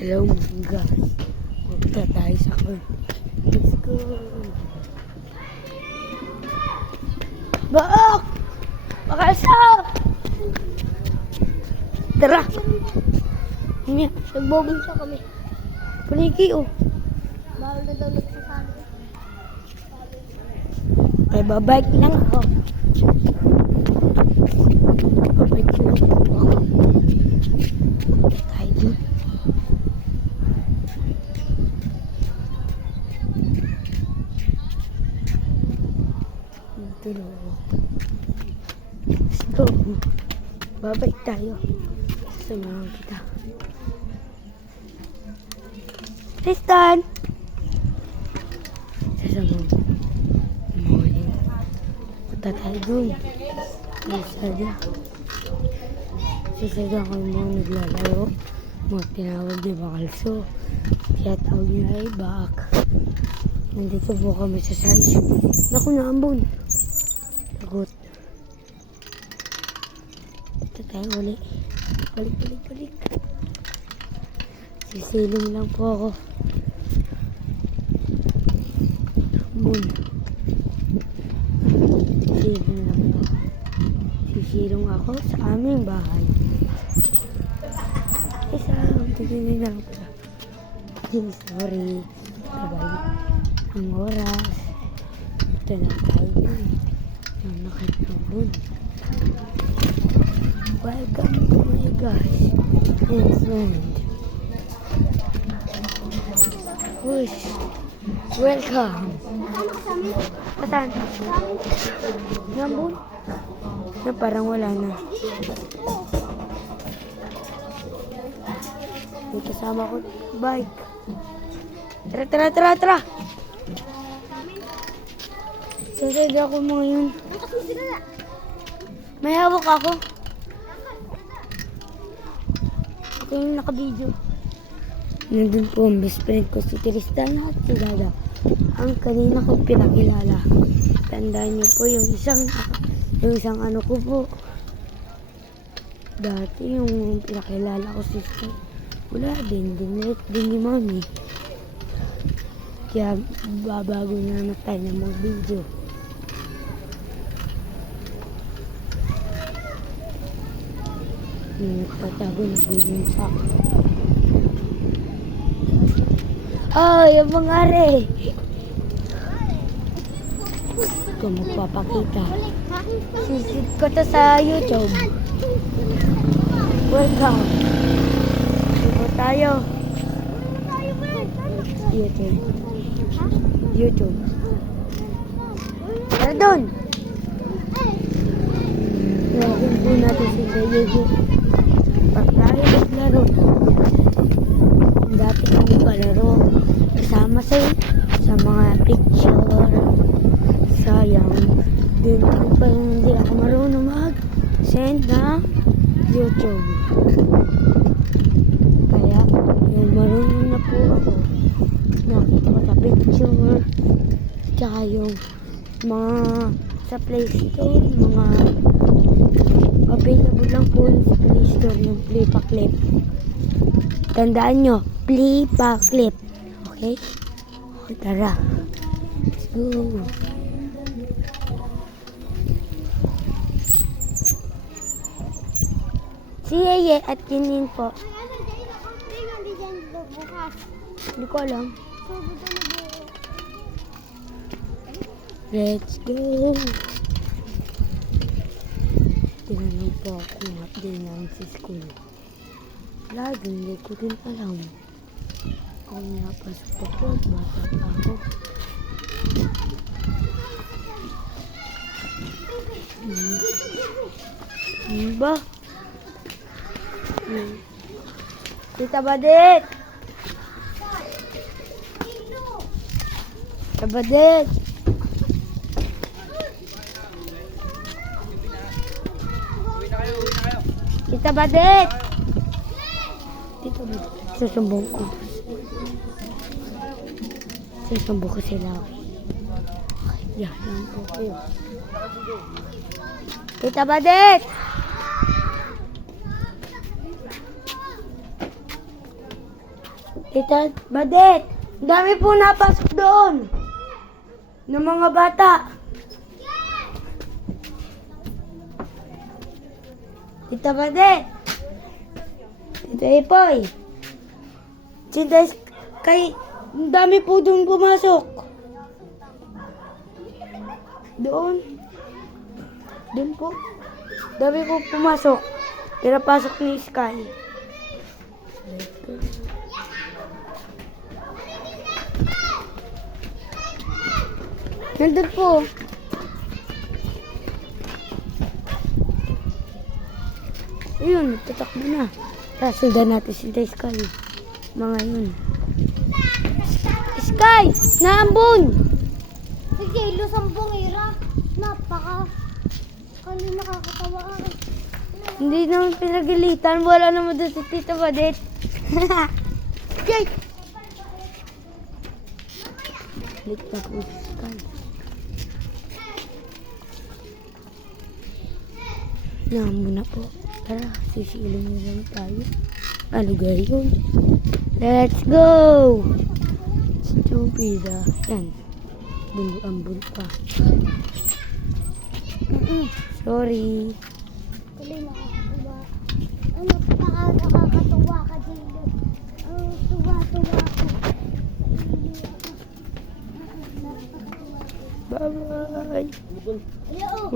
Hello mga guys. Punta tayo sa court. Let's go. Baok! Makalsa! Tara! Hindi, nagboging siya kami. Paniki oh. Bawal na daw nagsasali. Ay, babike lang ako. Babike lang ako. Tayo dun. Dito na ako. Let's go. Babike tayo. Samahan kita. Tristan! Sasamahan. Morning. Punta tayo dun. Sada. Sada ako yung mga naglalaro. Mga tinawag ni Bakalso. Kaya tawag niya ay Baak. Nandito po kami sa size. Naku, naambon. Lagot. Ito tayo uli. Balik. Sisilong lang po ako. Ambon. Sisilong lang po. Sisilong ako sa aming bahay. Isa, tignan lang po. Sorry. Sabay. Ang oras. Ito na tayo. Ang nakatulog. Welcome to my guys. And friend. Push. Welcome. Saan? Nambun? Na parang wala na. May kasama ko bike. Tara. Sasad ako mga yun. May hawak ako. Ako yung naka-video. Nandun po ang best friend ko si Tristan at si Dada. Ang kanina kong pinakilala. Tandaan niyo po yung isang ano ko po. Dati yung pinakilala ko si Tristan. Wala din. Dinilit din ni Mami. Kaya babago na naman tayo na mag-video. Nagtatago na bigyan sa ako. Yung mga are. Ito magpapakita. Sisid ko to sa YouTube. Welcome. Dito tayo. YouTube. Tara doon. Lagyan po natin sa YouTube. Pag tayo naglaro. Dati kami palaro. Kasama sa mga picture. Sayang. Hindi ako marunong mag-send ng YouTube. Kaya, yung marunong na po ako. Nakita ko sa picture. Tsaka yung mga sa Play Store, mga available lang po yung sa Play Store yung Play Pa Clip. Tandaan nyo, Play Pa Clip. Okay? O, tara. Let's go. Si Yeye at Kinin po. Hindi ko alam. Let's go. Tinanong po ako ng update namin sa school. Lagi hindi ko din alam. Ako napasok ko po at bata pa ako. Ba? Tita Badet! Tita Badet! Tita Badet! Tita Badet. Susumbong ko. Susumbong ko sila. Yan lang po kayo. Tita Badet! Tita Badet, ang dami po napasok doon. Ng mga bata. Tita Badet. Tita Ipoy. Tita kay, ang dami po doon pumasok. Doon. Doon po. Dami po pumasok. Pinapasok ni Sky. Nandun po. Ayun, tatakbo na. Tara, sundan natin si Sky. Mga yun. Sky! Naambon! Sige, lusambong ira. Napaka. Kali nakakatawa. Hindi naman pinagalitan. Wala naman doon si Tita Badet. Sky! Lit na po si Sky. Naambon na po. Tara, sisilong na lang tayo. Ano gayon? Let's go! Stupid ah. Yan. Ambun pa. Sorry. Kali nakakatawa. Ano pa nakakatawa ka din. Ang tuwa-tuwa ko. Bye-bye. Ayaw.